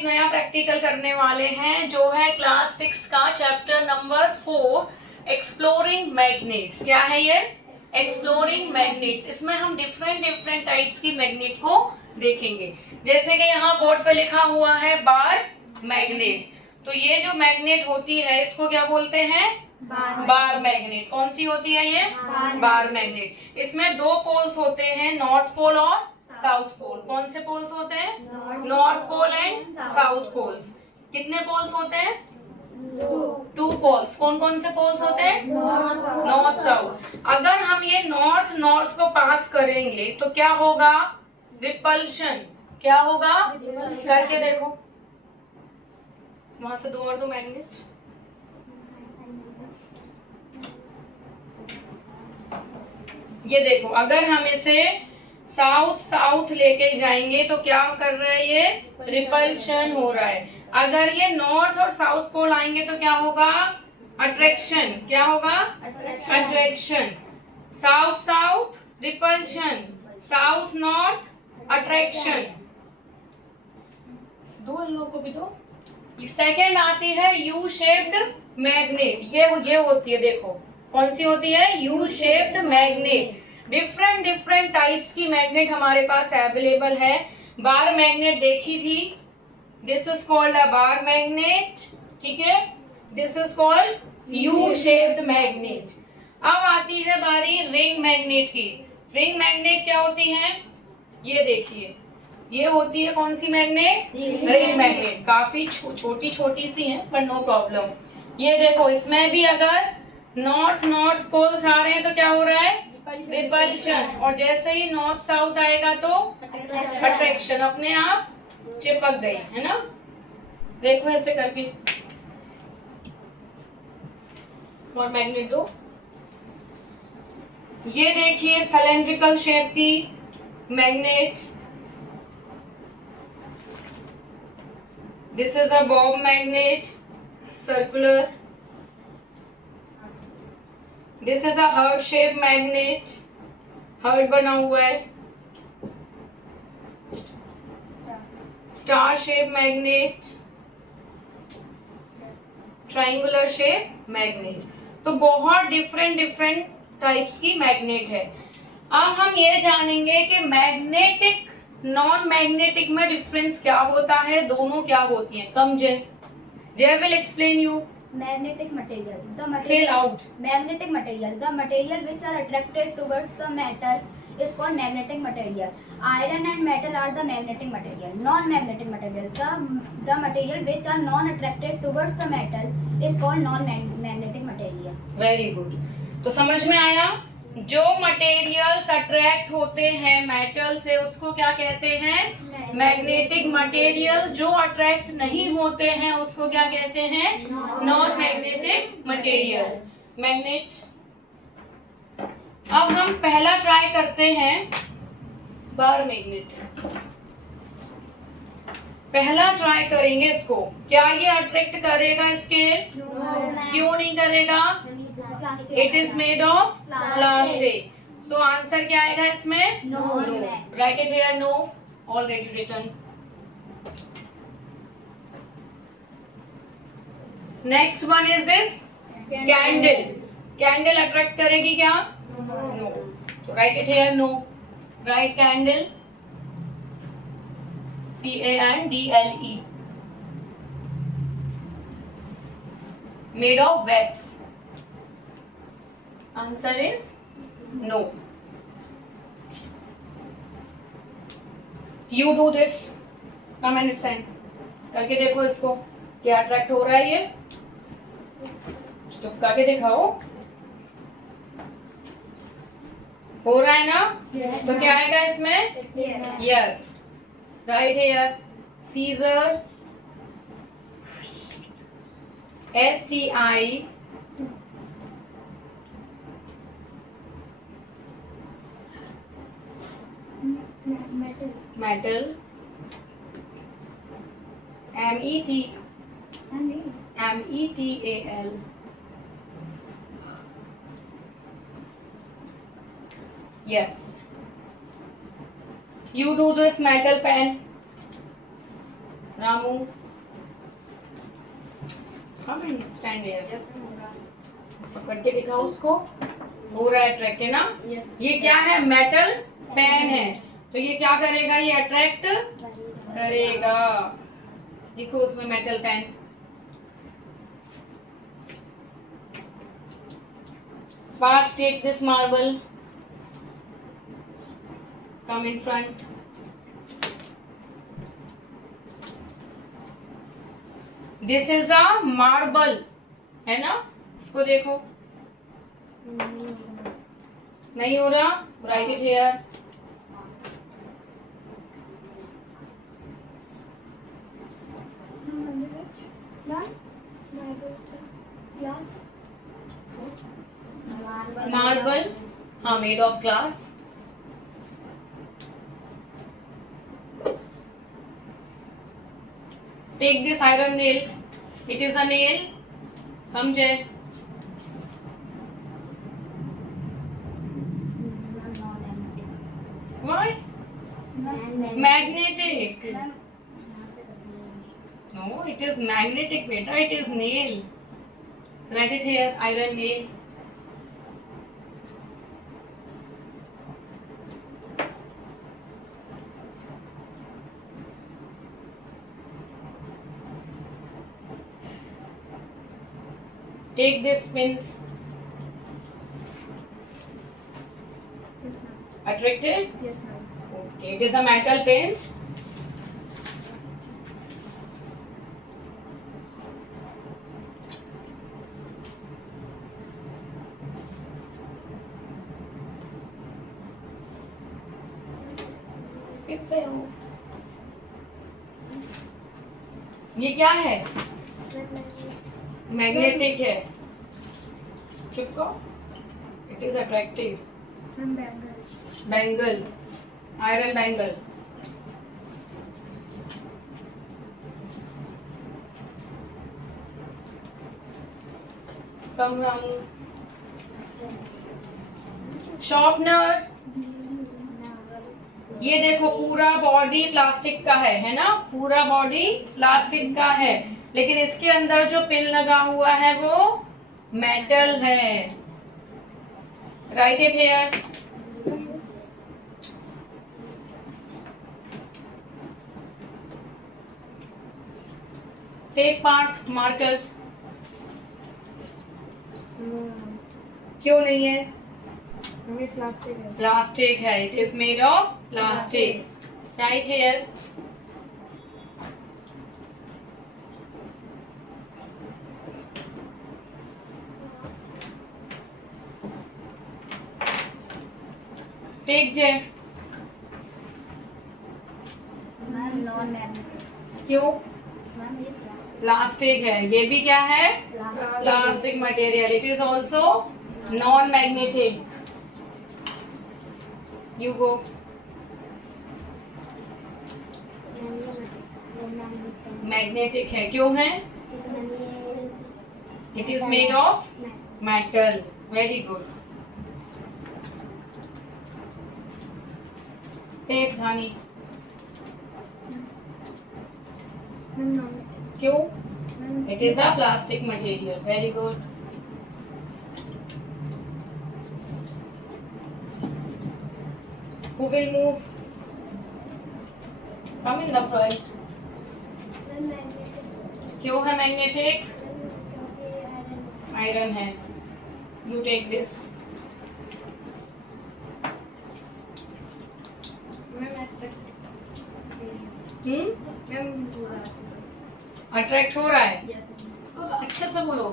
एक नया प्रैक्टिकल करने वाले हैं जो है क्लास 6 का चैप्टर नंबर 4 एक्सप्लोरिंग मैग्नेट्स। क्या है ये? Exploring magnets. इसमें हम डिफरेंट डिफरेंट टाइप्स की मैग्नेट को देखेंगे। जैसे कि यहाँ बोर्ड पे लिखा हुआ है बार मैग्नेट। तो ये जो मैग्नेट होती है इसको क्या बोलते हैं? Bar magnet. कौन सी होती है ये? Bar magnet. इसमें दो पोल्स होते हैं, नॉर्थ पोल और साउथ पोल। कौन से पोल्स होते हैं? North pole and south poles. कितने पोल्स होते हैं? Two poles. कौन कौन से पोल्स होते हैं? North south. अगर हम ये नॉर्थ नॉर्थ को पास करेंगे तो क्या होगा? रिपल्शन। क्या होगा? करके देखो। वहां से दो और दो मैग्नेट। ये देखो, अगर हम इसे साउथ साउथ लेके जाएंगे तो क्या कर रहा है? ये रिपल्शन हो रहा है। अगर ये नॉर्थ और साउथ पोल आएंगे तो क्या होगा? अट्रैक्शन। क्या होगा? Attraction. South south repulsion, south north attraction. दो इन लोगों को भी दो। सेकेंड आती है यू शेप्ड मैग्नेट। ये होती है, देखो कौन सी होती है? U shaped magnet. Different different types की मैग्नेट हमारे पास अवेलेबल है। बार मैग्नेट देखी थी, this is called a bar magnet. ठीक है, this is called U shaped magnet. अब आती है बारी रिंग मैग्नेट की। रिंग मैग्नेट क्या होती है? ये देखिए, ये होती है कौन सी मैग्नेट? Ring magnet. काफी छोटी छोटी सी है पर नो प्रॉब्लम। ये देखो, इसमें भी अगर नॉर्थ नॉर्थ पोल्स आ रहे हैं तो क्या हो रहा है? रिपल्शन। और जैसे ही नॉर्थ साउथ आएगा तो अट्रैक्शन। अपने आप चिपक गई है ना। देखो ऐसे करके। और मैग्नेट दो। ये देखिए सिलेंड्रिकल शेप की magnet. This is a bob magnet, circular. This is a heart shape magnet. Heart बना हुआ है. Star shape magnet. Triangular shape magnet. तो बहुत डिफरेंट डिफरेंट टाइप्स की मैग्नेट है। अब हम ये जानेंगे कि मैग्नेटिक नॉन मैग्नेटिक में डिफरेंस क्या होता है, दोनों क्या होती हैं। कम जय will explain you. Magnetic material. The Say material. loud. Magnetic material. The material which are attracted towards the metal is called magnetic material. Iron and metal are the magnetic material. Non-magnetic material. The material which are non-attracted towards the metal is called non-magnetic material. Very good. तो समझ में आया? जो materials attract होते हैं metal से उसको क्या कहते हैं? Magnetic materials. जो अट्रैक्ट नहीं होते हैं उसको क्या कहते हैं? Non magnetic materials. मैग्नेट। अब हम पहला ट्राई करते हैं बार मैग्नेट। पहला ट्राई करेंगे इसको। क्या ये अट्रैक्ट करेगा स्केल? क्यों नहीं करेगा? It is made of plastic. So answer क्या आएगा इसमें? No. Write it here. No. Already written. Next one is this candle. Candle attract करेगी क्या? नो। तो write it here. No. Write candle. CANDLE। Made of wax. Answer is no. You do this. Come and stand. करके देखो इसको, क्या attract हो रहा है ये? चुप करके दिखाओ। हो रहा है ना? Yes. तो क्या आएगा इसमें? Yes. Yes. Right here. Scissor. SCI. Metal. Metal. METAL. Yes. You do this metal pen. Ramu, come and stand here. पकड़ के दिखाओ उसको। हो रहा है अट्रैक्ट, है ना? ये क्या है? मेटल पेन है, तो ये क्या करेगा? ये अट्रैक्ट करेगा। लिखो उसमें metal pen. Part, take this marble. Come in front. This is a marble, है ना? इसको देखो। नहीं हो रहा? Write it here. Marble, हाँ, made of glass. Take this iron nail. It is a nail. Come, Jay. Why? Magnetic. No, it is magnetic, beta. It is nail. Write it here. Iron nail. Take this pins. Yes, ma'am. Attracted? Yes, ma'am. Okay. It is a metal pins. फिर से हो। ये क्या है? Magnetic है। चिपको। It is attractive. Bangle, iron bangle. Come Ramu. Sharpener. ये देखो, पूरा बॉडी प्लास्टिक का है ना? पूरा बॉडी प्लास्टिक का है, लेकिन इसके अंदर जो पिन लगा हुआ है वो मेटल है। Write it here. Take part marker. क्यों नहीं है? प्लास्टिक है। It is made of plastic. Write here. Take जे। क्यों? प्लास्टिक है। ये भी क्या है? Plastic material. It is also non magnetic. You go. Magnetic है। क्यों है? It is made of metal. Very good. Take Dhani. क्यों? It is a plastic material. Very good. Who will move? Come in the front. क्यों है magnetic? Iron है। You take this. अट्रैक्ट हो रहा है? अच्छे से बोलो।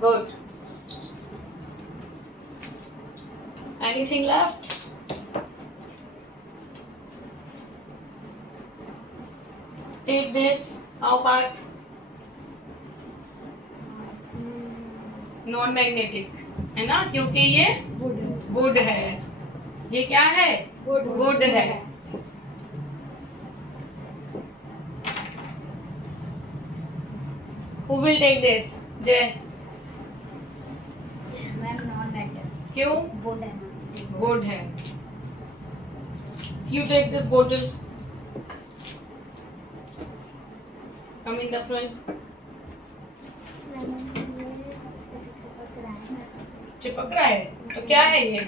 Good. Anything left? Take this. How part? Non magnetic है ना, क्योंकि ये वुड है। ये क्या है? वुड है। Who will take this? जय। Ma'am non metal. क्यों? वुड है। वुड है। You take this bottle. Come in the front. चिपक रहा है तो क्या है ये?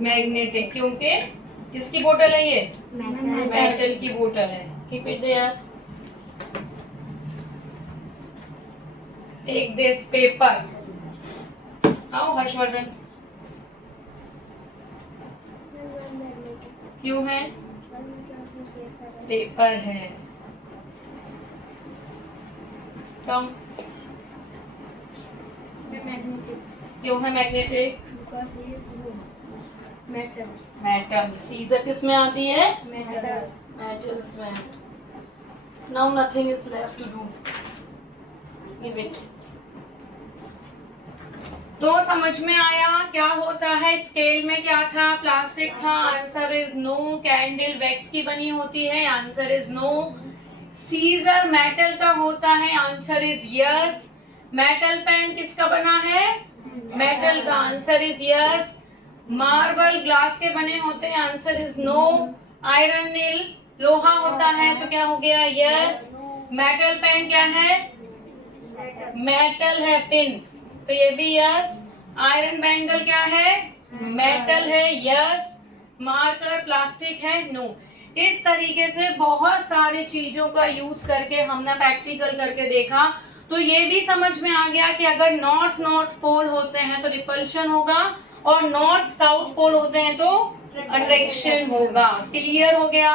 मैग्नेटिक, क्योंकि किसकी बोतल है ये? मेटल की बोतल है। Keep it there. Take this paper. आओ हर्षवर्धन। क्यों है? पेपर है। कम। क्यों है मैग्नेटिक? मेटल। सीजर किस में आती है? मेटल्स में। Now nothing is left to do. Give it. तो समझ में आया क्या होता है? स्केल में क्या था? प्लास्टिक था। Answer is no. Candle wax की बनी होती है। Answer is no. Scissor metal का होता है। Answer is yes. Metal pen किसका बना है? मेटल का। Answer is yes. Marble glass के बने होते हैं। Answer is no. Iron nail लोहा होता है तो क्या हो गया? यस। मेटल पेन क्या है? मेटल है पिन, तो ये भी यस। आयरन बैंगल क्या है? मेटल है। यस। मार्कर प्लास्टिक है। नो। इस तरीके से बहुत सारी चीजों का यूज करके हमने प्रैक्टिकल करके देखा। तो ये भी समझ में आ गया कि अगर नॉर्थ नॉर्थ पोल होते हैं तो रिपल्शन होगा और नॉर्थ साउथ पोल होते हैं तो अट्रैक्शन होगा। क्लियर हो गया?